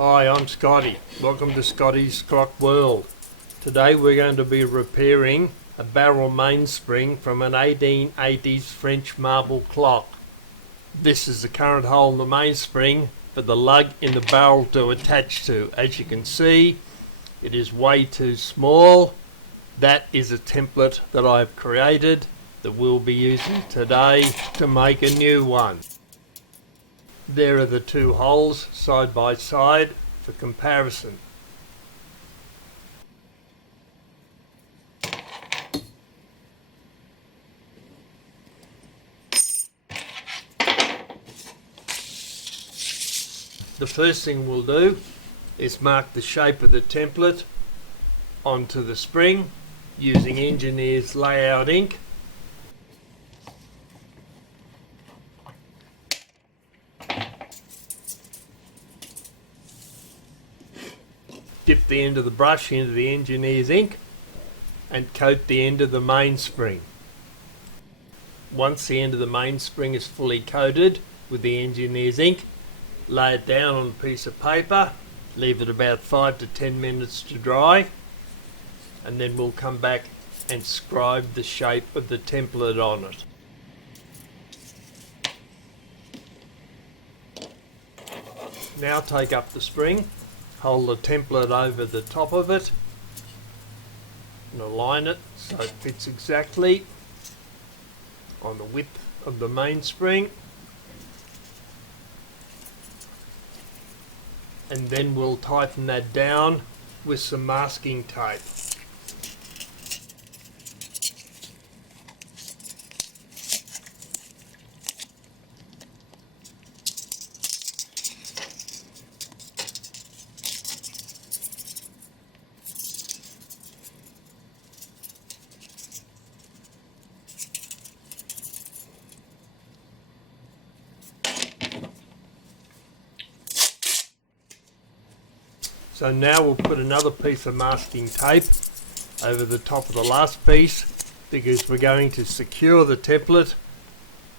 Hi, I'm Scotty. Welcome to Scotties Clock World. Today we're going to be repairing a barrel mainspring from an 1880s French marble clock. This is the current hole in the mainspring for the lug in the barrel to attach to. As you can see, it is way too small. That is a template that I've created that we'll be using today to make a new one. There are the two holes side by side for comparison. The first thing we'll do is mark the shape of the template onto the spring using engineer's layout ink. Dip the end of the brush into the engineer's ink and coat the end of the mainspring. Once the end of the mainspring is fully coated with the engineer's ink, lay it down on a piece of paper, leave it about 5 to 10 minutes to dry, and then we'll come back and scribe the shape of the template on it. Now take up the spring, hold the template over the top of it and align it so it fits exactly on the width of the mainspring, and then we'll tighten that down with some masking tape. So now we'll put another piece of masking tape over the top of the last piece because we're going to secure the template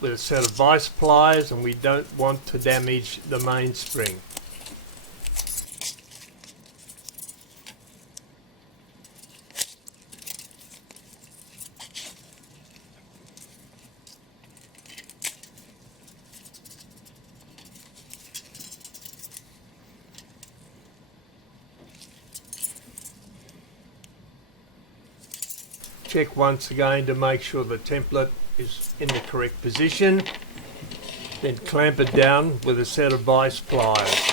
with a set of vise pliers and we don't want to damage the mainspring. Check once again to make sure the template is in the correct position, then clamp it down with a set of vise pliers.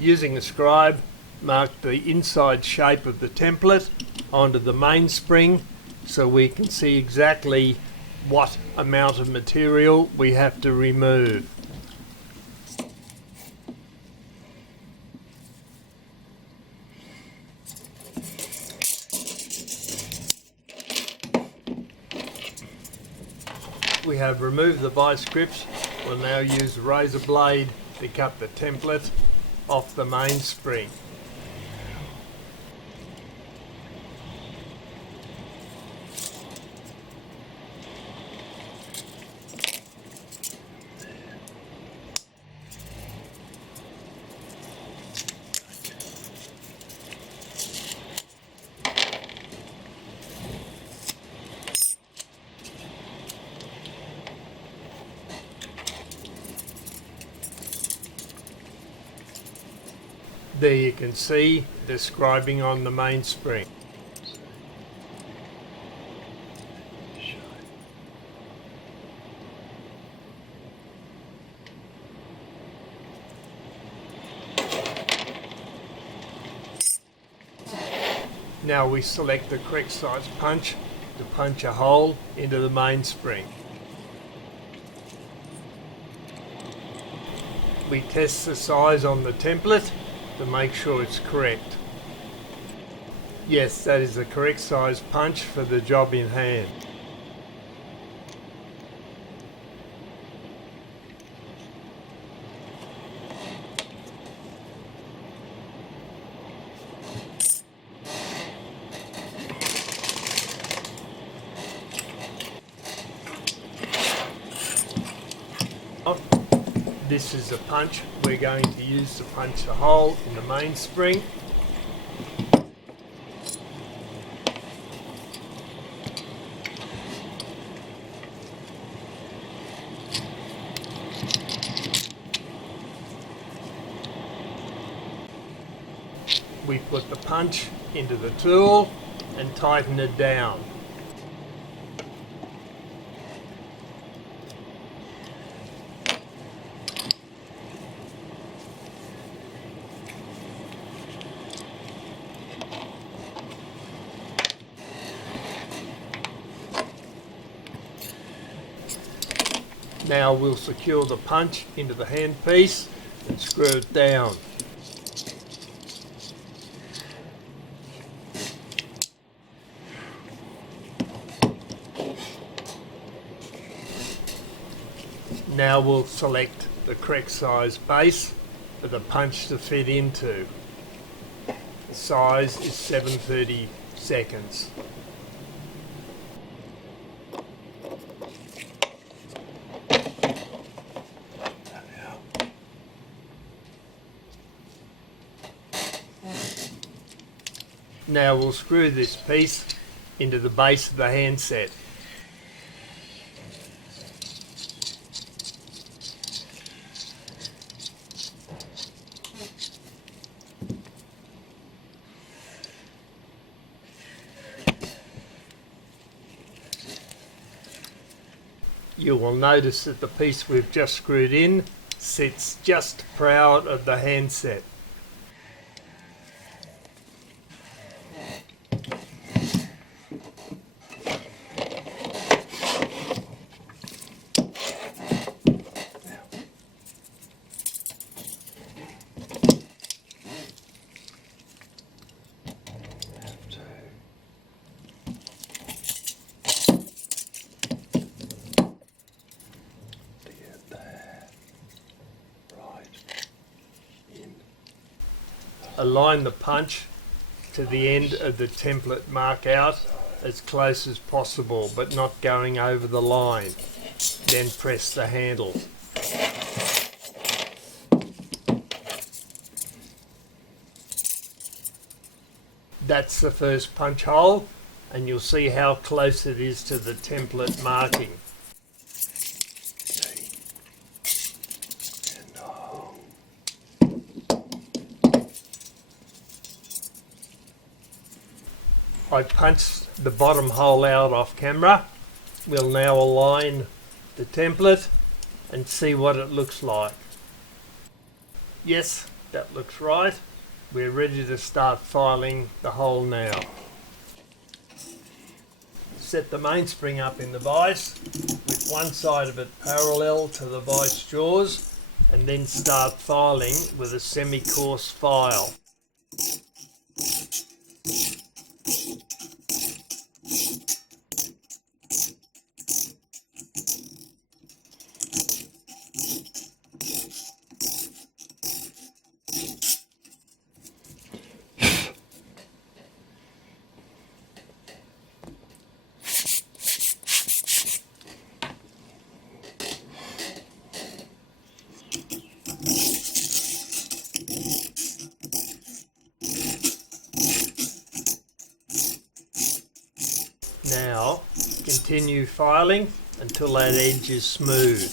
Using a scribe, mark the inside shape of the template onto the mainspring so we can see exactly what amount of material we have to remove. We have removed the vice grips. We'll now use a razor blade to cut the template off the mainspring. There you can see the scribing on the mainspring. Now we select the correct size punch to punch a hole into the mainspring. We test the size on the template to make sure it's correct. Yes, that is the correct size punch for the job in hand. This is the punch we're going to use to punch a hole in the mainspring. We put the punch into the tool and tighten it down. Now we'll secure the punch into the handpiece and screw it down. Now we'll select the correct size base for the punch to fit into. The size is 7/30 seconds. Now we'll screw this piece into the base of the handset. You will notice that the piece we've just screwed in sits just proud of the handset. Align the punch to the end of the template mark out as close as possible, but not going over the line. Then press the handle. That's the first punch hole, and you'll see how close it is to the template marking. I punched the bottom hole out off camera. We'll now align the template and see what it looks like. Yes, that looks right. We're ready to start filing the hole now. Set the mainspring up in the vise with one side of it parallel to the vise jaws, and then start filing with a semi-coarse file. Now, continue filing until that edge is smooth.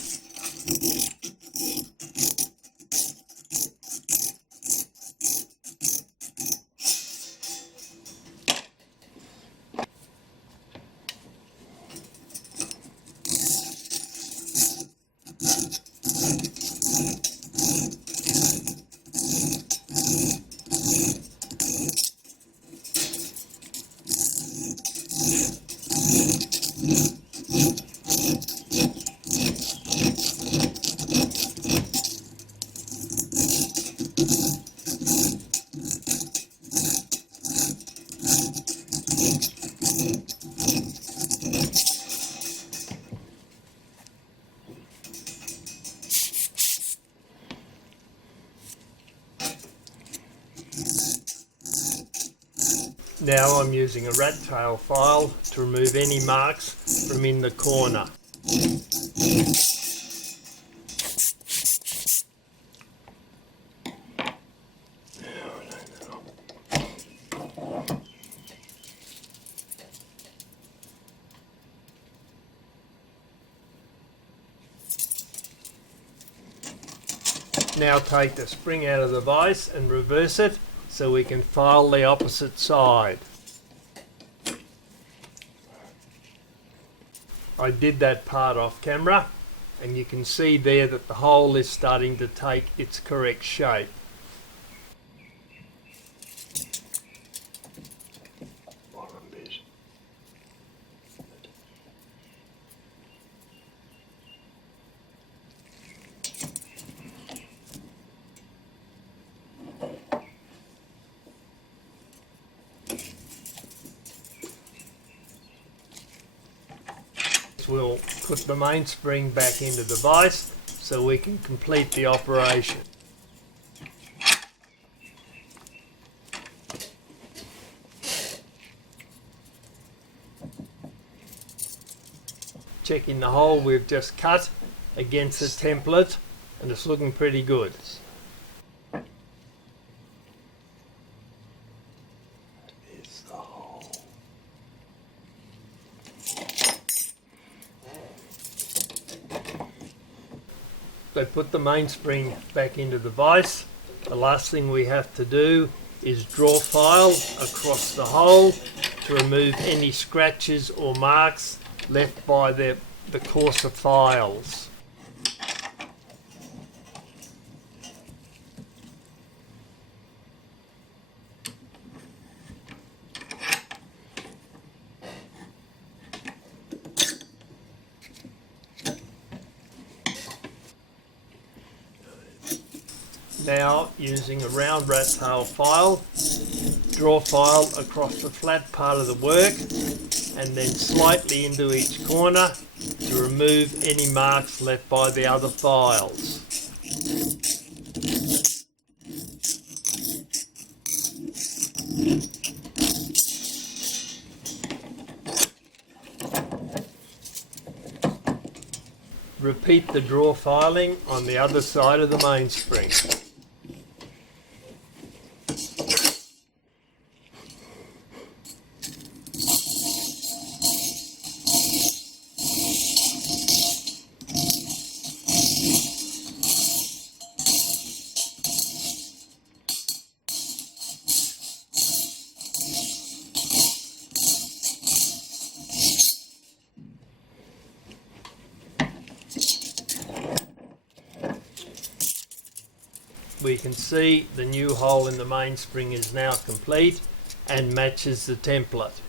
Now I'm using a rat tail file to remove any marks from in the corner. Now take the spring out of the vise and reverse it so we can file the opposite side. I did that part off camera, and you can see there that the hole is starting to take its correct shape. We'll put the mainspring back into the vise so we can complete the operation. Checking the hole we've just cut against the template, and it's looking pretty good. So put the mainspring back into the vise. The last thing we have to do is draw file across the hole to remove any scratches or marks left by the coarser files. Now, using a round rat tail file, draw file across the flat part of the work and then slightly into each corner to remove any marks left by the other files. Repeat the draw filing on the other side of the mainspring. We can see the new hole in the mainspring is now complete and matches the template.